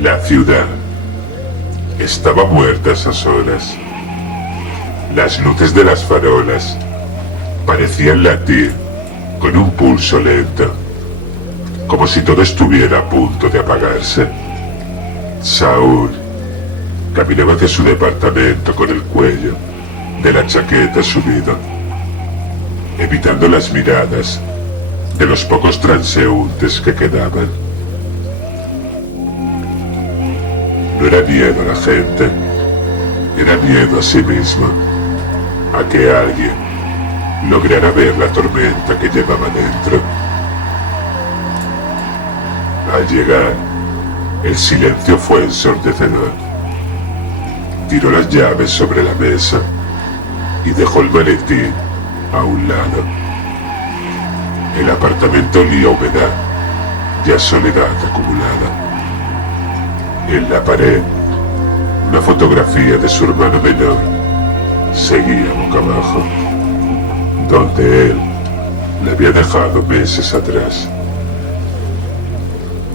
La ciudad estaba muerta a esas horas. Las luces de las farolas parecían latir con un pulso lento, como si todo estuviera a punto de apagarse. Saúl caminaba hacia su departamento con el cuello de la chaqueta subido, evitando las miradas de los pocos transeúntes que quedaban. No era miedo a la gente, era miedo a sí mismo, a que alguien lograra ver la tormenta que llevaba dentro. Al llegar, el silencio fue ensordecedor. Tiró las llaves sobre la mesa y dejó el maletín a un lado. El apartamento olía a humedad y a soledad acumulada. En la pared, una fotografía de su hermano menor seguía boca abajo, donde él la había dejado meses atrás.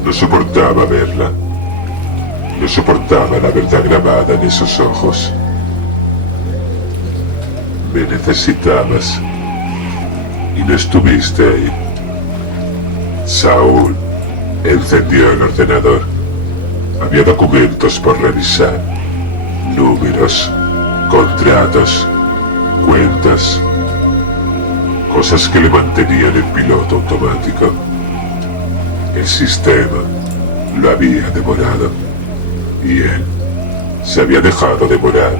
No soportaba verla, no soportaba la verdad grabada en esos ojos. Me necesitabas y no estuviste ahí. Saúl encendió el ordenador. Había documentos por revisar, números, contratos, cuentas, cosas que le mantenían en piloto automático. El sistema lo había devorado y él se había dejado devorar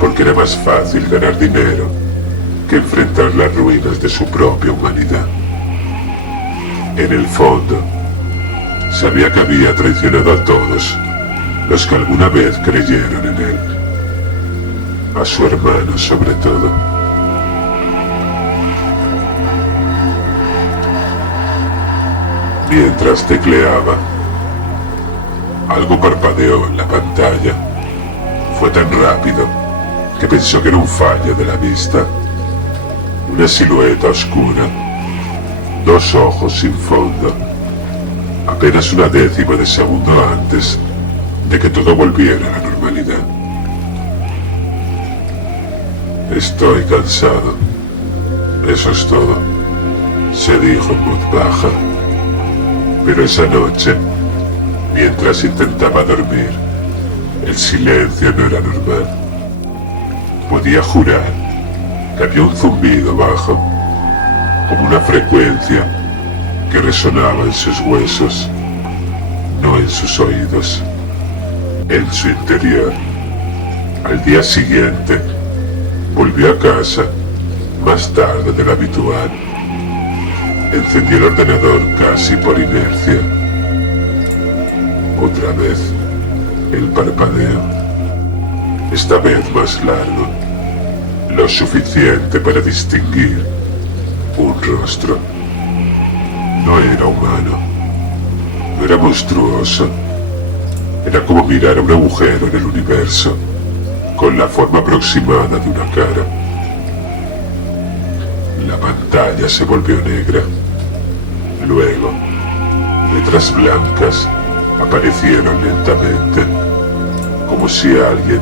porque era más fácil ganar dinero que enfrentar las ruinas de su propia humanidad. En el fondo, sabía que había traicionado a todos los que alguna vez creyeron en él, a su hermano sobre todo. Mientras tecleaba, algo parpadeó en la pantalla. Fue tan rápido que pensó que era un fallo de la vista. Una silueta oscura, dos ojos sin fondo, apenas una décima de segundo antes de que todo volviera a la normalidad. Estoy cansado. Eso es todo, se dijo en voz baja. Pero esa noche, mientras intentaba dormir, el silencio no era normal. Podía jurar que había un zumbido bajo, como una frecuencia que resonaba en sus huesos, no en sus oídos, en su interior. Al día siguiente, volvió a casa más tarde de lo habitual. Encendió el ordenador casi por inercia. Otra vez, el parpadeo. Esta vez más largo, lo suficiente para distinguir un rostro. No era humano, no era monstruoso. Era como mirar a un agujero en el universo, con la forma aproximada de una cara. La pantalla se volvió negra. Luego, letras blancas aparecieron lentamente, como si alguien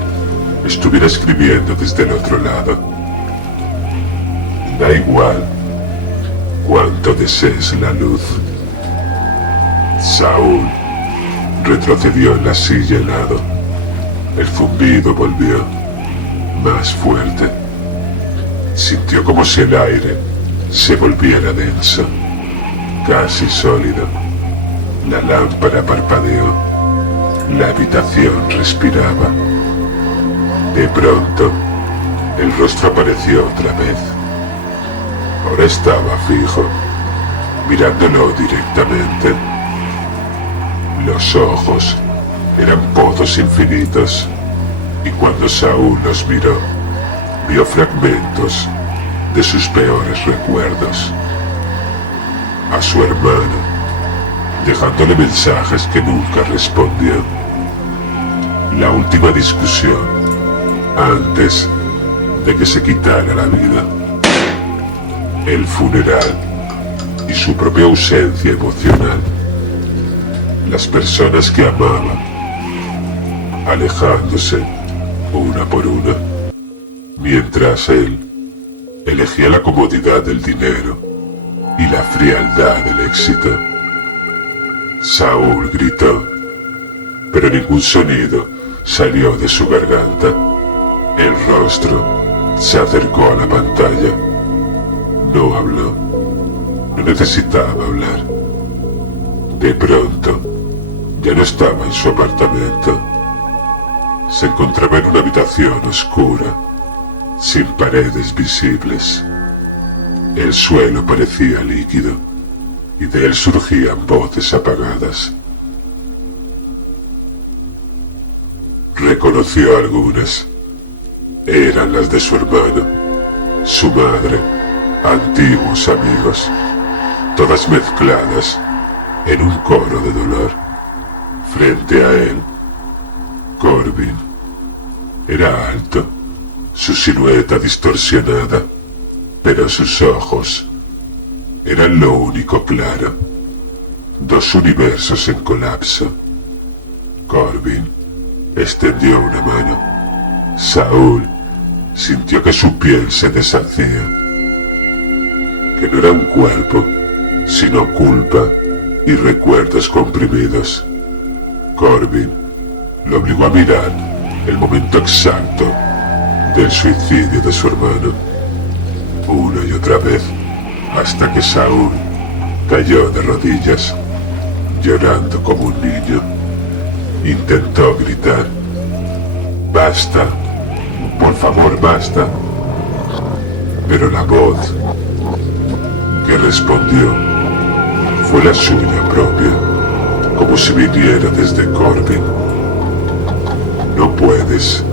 estuviera escribiendo desde el otro lado. Da igual cuánto desees la luz. Saúl retrocedió en la silla helado. El zumbido volvió, más fuerte. Sintió como si el aire se volviera denso, casi sólido. La lámpara parpadeó. La habitación respiraba. De pronto, el rostro apareció otra vez. Ahora estaba fijo, mirándolo directamente. Los ojos eran pozos infinitos, y cuando Saúl los miró, vio fragmentos de sus peores recuerdos. A su hermano, dejándole mensajes que nunca respondió. La última discusión, antes de que se quitara la vida. El funeral y su propia ausencia emocional. Las personas que amaba alejándose una por una, mientras él elegía la comodidad del dinero y la frialdad del éxito. Saúl gritó, pero ningún sonido salió de su garganta. El rostro se acercó a la pantalla. No habló. No necesitaba hablar. De pronto, ya no estaba en su apartamento. Se encontraba en una habitación oscura, sin paredes visibles. El suelo parecía líquido y de él surgían voces apagadas. Reconoció algunas. Eran las de su hermano, su madre, antiguos amigos, todas mezcladas en un coro de dolor. Frente a él, Corbin era alto, su silueta distorsionada, pero sus ojos eran lo único claro. Dos universos en colapso. Corbin extendió una mano. Saúl sintió que su piel se deshacía, que no era un cuerpo, sino culpa y recuerdos comprimidos. Corbin lo obligó a mirar el momento exacto del suicidio de su hermano, una y otra vez, hasta que Saúl cayó de rodillas, llorando como un niño. Intentó gritar: «¡Basta! ¡Por favor, basta!». Pero la voz que respondió fue la suya propia, como si viniera desde Corbin. No puedes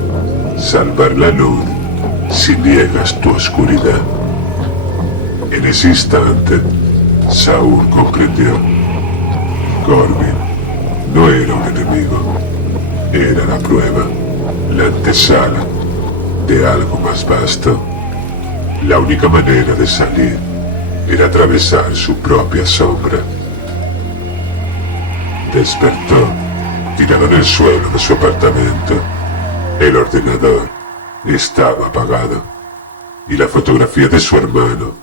salvar la luz si niegas tu oscuridad. En ese instante, Saúl comprendió. Corbin no era un enemigo, era la prueba, la antesala de algo más vasto. La única manera de salir era atravesar su propia sombra. Despertó, tirado en el suelo de su apartamento. El ordenador estaba apagado y la fotografía de su hermano,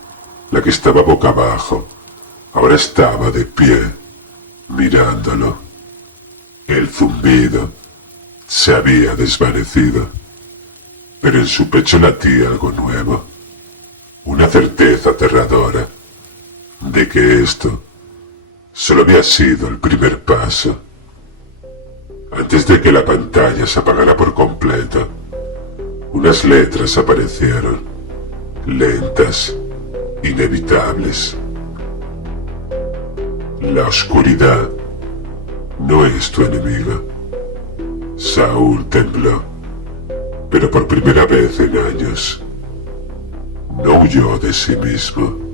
la que estaba boca abajo, ahora estaba de pie, mirándolo. El zumbido se había desvanecido, pero en su pecho latía algo nuevo, una certeza aterradora de que esto solo había sido el primer paso. Antes de que la pantalla se apagara por completo, unas letras aparecieron, lentas, inevitables. La oscuridad no es tu enemiga. Saúl tembló, pero por primera vez en años no huyó de sí mismo.